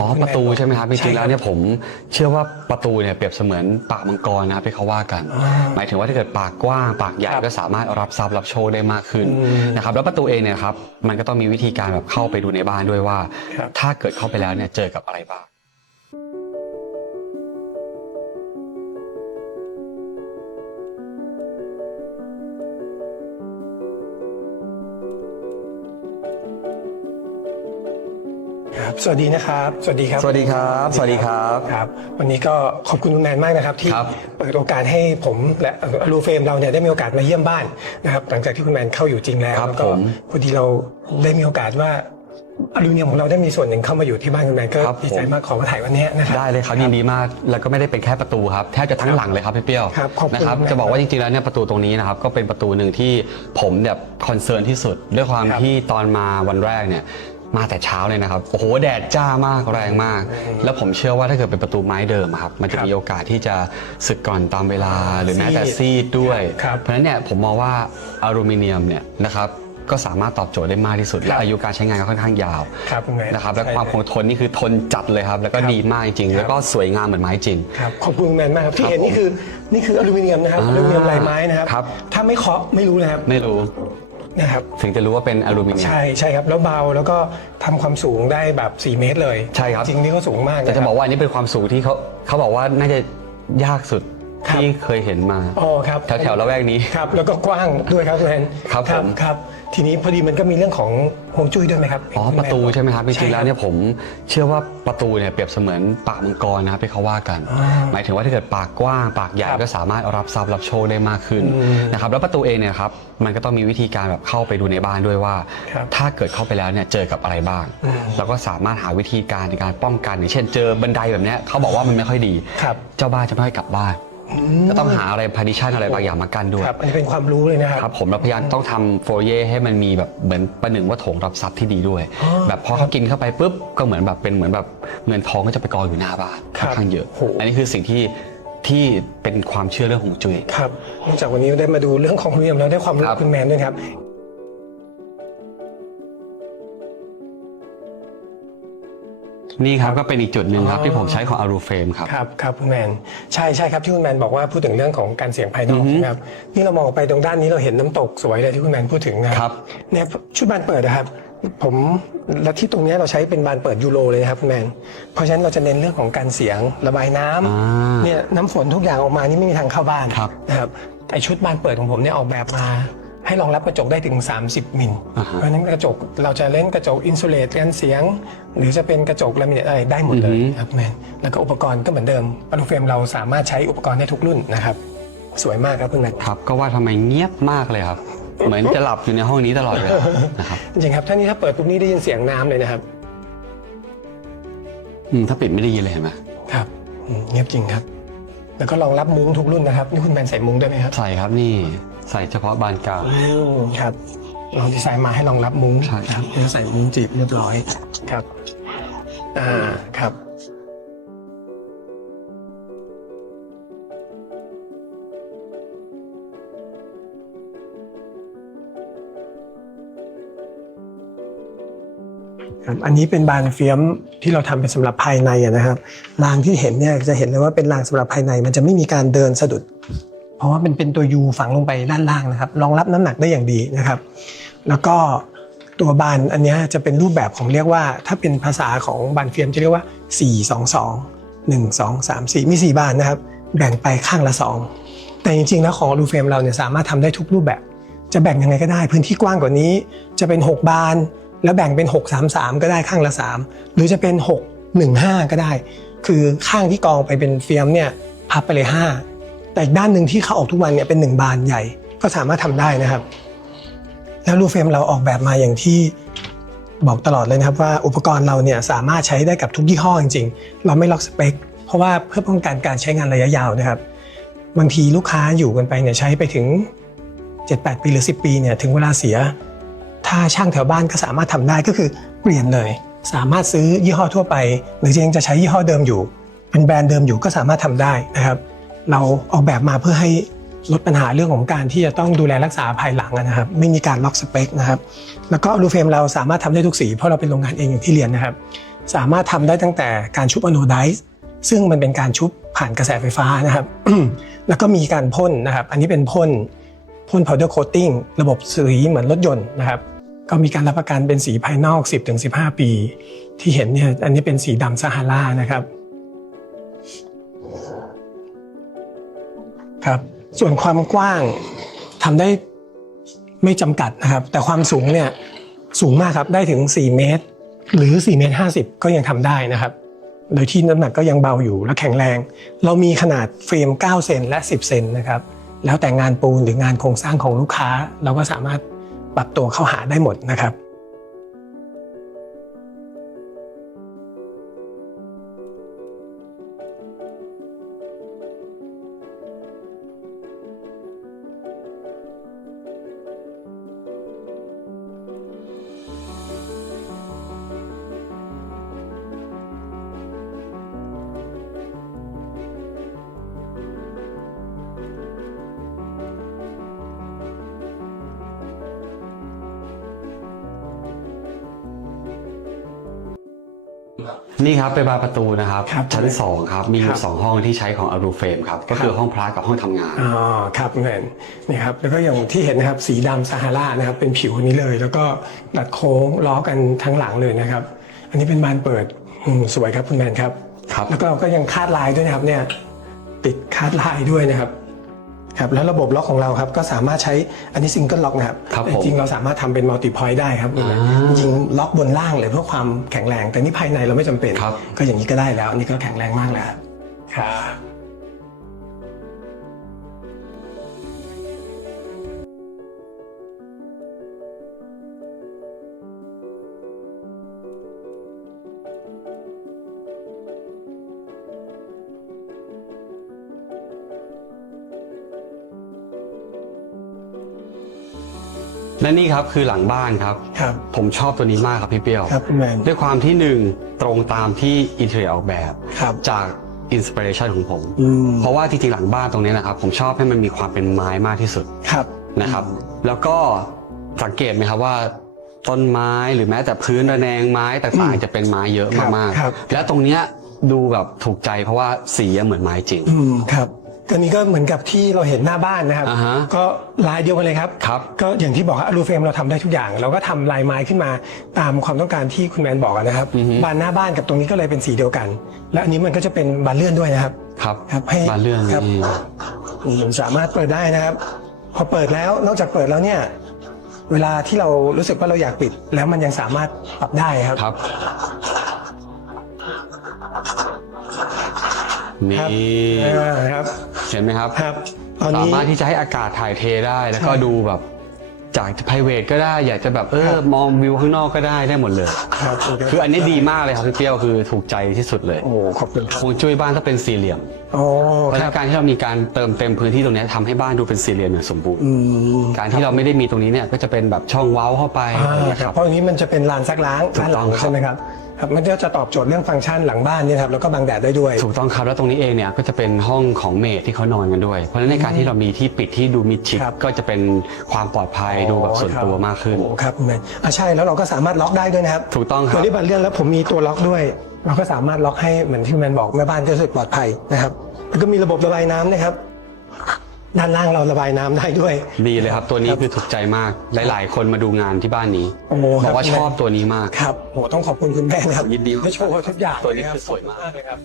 อ๋อประตูใช่ไหมครับจริงๆแล้วเนี่ยผมเชื่อว่าประตูเนี่ยเปรียบเสมือนปากมังกรนะครับที่เขาว่ากันอ่าหมายถึงว่าถ้าเกิดปากกว้างปากใหญ่ครับก็สามารถรับทรัพย์รับโชคได้มากขึ้นอืมนะครับแล้วประตูเองเนี่ยครับมันก็ต้องมีวิธีการแบบเข้าไปดูในบ้านด้วยว่าครับถ้าเกิดเข้าไปแล้วเนี่ยเจอกับอะไรบ้าง สวัสดีนะครับ สวัสดีครับ สวัสดีครับ สวัสดีครับครับ วันนี้ก็ขอบคุณคุณแมนมากนะครับที่ครับเปิดโอกาสให้ผมและอลูเฟรมเราเนี่ยได้มีโอกาสมาเยี่ยมบ้านนะครับหลังจากที่คุณแมนเข้าอยู่จริงแล้วครับแล้วก็ผมพอดีเราได้มีโอกาสว่าอลูมิเนียมของเราได้มีส่วนหนึ่งเข้ามาอยู่ที่บ้านคุณแมนก็ครับดีใจผมมากขอมาถ่ายวันนี้นะครับได้เลยครับยินดีมากแล้วก็ไม่ได้เป็นแค่ประตูครับแทบจะทั้งหลังเลยครับพี่เปรี้ยวครับขอบคุณนะครับมากจะบอกว่าจริงๆแล้วเนี่ยประตูตรงนี้นะครับก็เป็นประตูหนึ่งที่ผมเนี่ยคอนเซิร์นที่สุดด้วยความครับที่ตอนมาวันแรกเนี่ย มาแต่เช้าเลยนะครับ โอ้โห แดดจ้ามากแรงมาก แล้วผมเชื่อว่าถ้าเกิดเป็นประตูไม้เดิมอะครับ มันจะครับมีโอกาสที่จะสึกก่อนตามเวลาหรือแม้แต่ซีดซีดด้วย ครับเพราะฉะนั้นเนี่ยผมมองว่าอลูมิเนียมเนี่ยนะครับก็สามารถตอบโจทย์ได้มากที่สุด และครับอายุการใช้งานก็ค่อนข้างยาวครับคุณแมนนะครับและใช่ความคงทนนี่คือทนจัดเลยครับ แล้วก็ครับดีมากจริงครับแล้วก็สวยงามเหมือนไม้จริง ครับขอบคุณคุณแมนมากครับที่ครับเห็นนี่คือนี่คืออลูมิเนียมนะครับอ่าอลูมิเนียมลายไม้นะครับครับ ถ้าไม่เคาะไม่รู้นะครับไม่รู้ นะครับ ถึงจะรู้ว่าเป็นอลูมิเนียม ใช่ใช่ครับ แล้วเบาแล้วก็ทำความสูงได้แบบ 4 เมตรเลยใช่ครับ จริงนี่ก็สูงมากแต่นคจะรับ บอกว่าอันนี้เป็นความสูงที่เขาเขาบอกว่าน่าจะยากสุด ครับ ที่เคยเห็นมาอ๋อครับแถวๆละแวกนี้ ครับแล้วก็กว้างด้วยครับคุณแมนครับผม ครับ ทีนี้พอดีมันก็มีเรื่องของฮวงจุ้ยด้วยไหมครับอ๋อคุณปแมระตูใช่ไหมครับจริงๆแล้วเนี่ยใช่ผมเชื่อว่าประตูเนี่ยเปรียบเสมือนปากมังกรนะครับที่เขาว่ากัน อ่า หมายถึงว่าถ้าเกิดปากกว้างปากใหญ่ครับก็สามารถรับทรัพย์รับโชคได้มากขึ้นอืมนะครับแล้วประตูเองเนี่ยครับมันก็ต้องมีวิธีการแบบเข้าไปดูในบ้านด้วยว่า ครับถ้าเกิดเข้าไปแล้วเนี่ยเจอกับอะไรบ้าง อืมเราก็สามารถหาวิธีการในการป้องกันอย่างเช่นเจอบันไดแบบเนี้ยเขาบอกว่ามันไม่ค่อยดี ครับ เจ้าบ้านจะไม่ให้กลับบ้านอืม ก็ต้องหาอะไรพาร์ติชันอะไรบางอย่างมากั้นด้วย ครับอันนี้เป็นความรู้เลยนะครับ ครับผมเราพยายามต้องทำโฟเย่ให้มันมีแบบเหมือนประหนึ่งว่าโถงรับทรัพย์ที่ดีด้วย อ๋อแบบพอเขากินเข้าไปปุ๊บก็เหมือนแบบเป็นเหมือนแบบเงินทองก็จะไปกองอยู่หน้าบ้านครัค่อบนข้างเยอะ โห อันนี้คือสิ่งที่ที่เป็นความเชื่อเรื่องของจุ้ย ครับนอกจากวันนี้ได้มาดูเรื่องของอลูมิเนียมแล้วได้ความรู้ครับ คุณแมนด้วยครับ นี่ครับก็เป็นอีกจุดหนึ่งครับอ๋อที่ผมใช้ของอารูเฟรมครับ ครับครับคุณแมนใช่ใช่ครับที่คุณแมนบอกว่าพูดถึงเรื่องของการเสี่ยงภายนอกอือฮึนะครับนี่เรามองไปตรงด้านนี้เราเห็นน้ำตกสวยเลยที่คุณแมนพูดถึงนะครับเนี่ยชุดบานเปิดนะครับผมและที่ตรงเนี้ยเราใช้เป็นบานเปิดยูโรเลยนะครับคุณแมน เพราะฉะนั้นเราจะเน้นเรื่องของการเสียงระบายน้ำอ่าเนี่ยน้ำฝนทุกอย่างออกมานี่ไม่มีทางเข้าบ้านครับนะครับไอชุดบานเปิดของผมเนี่ยออกแบบมา ให้รองรับกระจกได้ถึง 30 มิล อ่าฮะเพราะฉะนั้นกระจกเราจะเล่นกระจกอินซูเลตกันเสียง หรือจะเป็นกระจกลามิเนตอะไรได้หมดเลยอือฮึครับแมนแล้วก็อุปกรณ์ก็เหมือนเดิมอลูเฟรมเราสามารถใช้อุปกรณ์ได้ทุกรุ่นนะครับสวยมากครับคุณแมนครับก็ว่าทำไมเงียบมากเลยครับ เหมือนจะหลับอยู่ในห้องนี้ตลอดเลยนะครับจริงๆครับท่านี้ถ้าเปิดปุ๊บนี่ได้ยินเสียงน้ำเลยนะครับ อืมถ้าปิดไม่ได้ยินเลยเห็นไหมครับอืมเงียบจริงครับ แล้วก็รองรับมุ้งทุกรุ่นนะครับ นี่คุณแมนใส่มุ้งด้วยไหมครับ ใส่ครับนี่ ใส่เฉพาะบานกลาง อืมครับ เราดีไซน์มาให้รองรับมุ้งใช่ครับ แล้วใส่มุ้งจีบเรียบร้อยครับอ่าครับ ครับอันนี้เป็นบานเฟียมที่เราทำเป็นสำหรับภายในอะนะครับรางที่เห็นเนี่ยจะเห็นเลยว่าเป็นรางสำหรับภายใน มันจะไม่มีการเดินสะดุด เพราะว่ามันเป็นตัวยูฝังลงไปด้านล่างนะครับ รองรับน้ำหนักได้อย่างดีนะครับ แล้วก็ตัวบานอันนี้จะเป็นรูปแบบของเรียกว่า ถ้าเป็นภาษาของบานเฟียมจะเรียกว่า 4 2 2 1 2 3 4 มี 4 บานนะครับ แบ่งไปข้างละ 2 แต่จริงๆแล้วของรูเฟรมเราเนี่ยสามารถทำได้ทุกรูปแบบ จะแบ่งยังไงก็ได้ พื้นที่กว้างกว่านี้จะเป็น 6 บาน แล้วแบ่งเป็น 6 3 3 ก็ได้ข้างละ 3 หรือจะเป็น 6 1 5 ก็ได้ คือข้างที่กองไปเป็นเฟียมเนี่ยพับไปเลย 5 แต่อีกด้านหนึ่งที่เขาออกทุกวันเนี่ยเป็น1บานใหญ่ ก็สามารถทำได้นะครับ แล้วรูเฟรมเราออกแบบมาอย่างที่บอกตลอดเลยนะครับว่าอุปกรณ์เราเนี่ยสามารถใช้ได้กับทุกยี่ห้อจริงๆ เราไม่ล็อกสเปค เพราะว่าเพื่อป้องกันการใช้งานระยะยาวนะครับ บางทีลูกค้าอยู่กันไปเนี่ยใช้ไปถึง 7-8 ปีหรือ 10 ปีเนี่ยถึงเวลาเสีย ถ้าช่างแถวบ้านก็สามารถทำได้ก็คือเปลี่ยนเลย สามารถซื้อยี่ห้อทั่วไป หรือยังจะใช้ยี่ห้อเดิมอยู่ เป็นแบรนด์เดิมอยู่ก็สามารถทำได้นะครับ เราออกแบบมาเพื่อให้ลดปัญหาเรื่องของการที่จะต้องดูแลรักษาภายหลังนะครับไม่มีการล็อกสเปคนะครับแล้วก็รูเฟมเราสามารถทำได้ทุกสีเพราะเราเป็นโรงงานเองอย่างที่เรียนนะครับ สามารถทำได้ตั้งแต่การชุบอะโนไดซ์ซึ่งมันเป็นการชุบผ่านกระแสไฟฟ้านะครับ แล้วก็มีการพ่นนะครับ อันนี้เป็นพ่นพ่น powder coating ระบบสีเหมือนรถยนต์นะครับ ก็มีการรับประกันเป็นสีภายนอก 10-15 ปี ที่เห็นเนี่ยอันนี้เป็นสีดำซาฮารานะครับ ครับ ส่วนความกว้างทำได้ไม่จำกัดนะครับ แต่ความสูงเนี่ยสูงมากครับได้ถึง 4 เมตร หรือ4เมตร50 ก็ยังทำได้นะครับ โดยที่น้ำหนักก็ยังเบาอยู่และแข็งแรง เรามีขนาดเฟรม 9 เซนและ 10 เซนนะครับแล้วแต่งานปูนหรืองานโครงสร้างของลูกค้า เราก็สามารถปรับตัวเข้าหาได้หมดนะครับ นี่ครับเป็นบานประตูนะครับครับชั้นสองครับมีอคยู่รับ สองห้องที่ใช้ของอ r ูเฟรมครับก็คือห้องพระกับห้องทำงาน อ๋อครับเงินนี่ครับแล้วก็อย่างที่เห็นนะครับสีดำซาฮารานะครับเป็นผิวนี้เลย แล้วก็ดัดโค้งล้อกันทั้งหลังเลยนะครับ อันนี้เป็นบานเปิดอืมสวยครับคุณแมนครับ ครับ แล้วก็ก็ยังคาดลายด้วยนะครับเนี่ยติดคาดลายด้วยนะครับ ครับแล้วระบบล็อกของเราครับก็สามารถใช้อันนี้ซิงเกิลล็อกนะครับครับแต่ผม จริงๆเราสามารถทำเป็นมัลติพอยต์ได้ครับคุณแมนอ่าจริงๆล็อกบนล่างเลยเพื่อความแข็งแรง แต่นี่ภายในเราไม่จำเป็น ครับ ก็อย่างนี้ก็ได้แล้วอันนี้ก็แข็งแรงมากแล้วครับ และนี่ครับคือหลังบ้านครับ ครับ ผมชอบตัวนี้มากครับพี่เปรี้ยว ครับคุณแมน ด้วยความที่หนึ่งตรงตามที่อินเทอร์เน็ตออกแบบครับ จากอินสปิเรชันของผม อืมเพราะว่าจริงๆหลังบ้านตรงนี้นะครับ ผมชอบให้มันมีความเป็นไม้มากที่สุดครับ นะครับ แล้วก็สังเกตไหมครับว่าต้นไม้หรือแม้แต่พื้นระแนงไม้ต่างๆจะเป็นไม้เยอะครับมากครับ ๆ และตรงเนี้ยดูแบบถูกใจเพราะว่าสีเหมือนไม้จริง อืมครับ ตัวนี้ก็เหมือนกับที่เราเห็นหน้าบ้านนะครับ อ่าฮะก็ลายเดียวกันเลยครับ ครับก็อย่างที่บอกอะลูเฟรมเราทำได้ทุกอย่าง เราก็ทำลายไม้ขึ้นมาตามความต้องการที่คุณแมนบอกอะนะครับ อือฮึ บานหน้าบ้านกับตรงนี้ก็เลยเป็นสีเดียวกัน และอันนี้มันก็จะเป็นบานเลื่อนด้วยนะครับ ครับครับให้บานเลื่อนครับ นี่อืมสามารถเปิดได้นะครับ พอเปิดแล้วนอกจากเปิดแล้วเนี่ย เวลาที่เรารู้สึกว่าเราอยากปิด แล้วมันยังสามารถปรับได้ครับ ครับ นี่ อ่าครับ เห็นไหมครับ ครับตอนสานี้ มารถที่จะให้อากาศถ่ายเทได้แล้วก็ใช่ ดูแบบ จาก p r i v a t ก็ได้ อยากจะแบบเออครับมองวิวข้างนอกก็ได้ได้หมดเลย ครับคืออันนี้ดีมากเลยครับพี่เปรี้ยวคือถูกใจที่สุดเลยโอ้ขอบคุณครับฮวงจุ้ยบ้านถ้าเป็นสี่เหลี่ยมโอ้เพราะฉะคนั้รับนการที่เรามีการเติมเต็มพื้นที่ตรงนี้ทำให้บ้านดูเป็นสี่เหลี่ยมอย่างสมบูรณ์ อืมการที่เราไม่ได้มีตรงนี้เนี่ยก็จะเป็นแบบช่องเว้าเข้าไปอ่าอะไรอย่างเงี้ยคครัรับบเพราะอันนี้มันจะเป็นลานซักล้างถูกด้านหลังต้องครับ ใช่ไหมครับ ครับมันก็จะตอบโจทย์เรื่องฟังก์ชันหลังบ้านเนี่ยครับแล้วก็บังแดดได้ด้วย ถูกต้องครับแล้วตรงนี้เองเนี่ยก็จะเป็นห้องของเมดที่เขานอนกันด้วย เพราะฉะนั้นในการที่เรามีที่ปิดที่ดูมิดชิดครับ ก็จะเป็นความปลอดภัยดูแบบส่วนตัวมากขึ้น โอ้ครับคุณแมนอ่าใช่แล้วเราก็สามารถล็อกได้ด้วยนะครับถูกต้องครับตัวนี้บันเลื่อนแล้วผมมีตัวล็อกด้วย เราก็สามารถล็อกให้เหมือนที่คุณแมนบอกแม่บ้านจะรู้สึกปลอดภัยนะครับแล้วก็มีระบบระบายน้ำนะครับ ด้านล่างเราระบายน้ำได้ด้วย ดีเลยครับ ตัวนี้คือถูกใจมาก หลาย ๆ คนมาดูงานที่บ้านนี้โอ้โหบอกว่าครับชอบตัวนี้มาก ครับโหต้องขอบคุณคุณแม่นะครับยินดีมากที่โชว์ทุกอย่างตัวนี้ะรับคือสวยมาก เลยครับ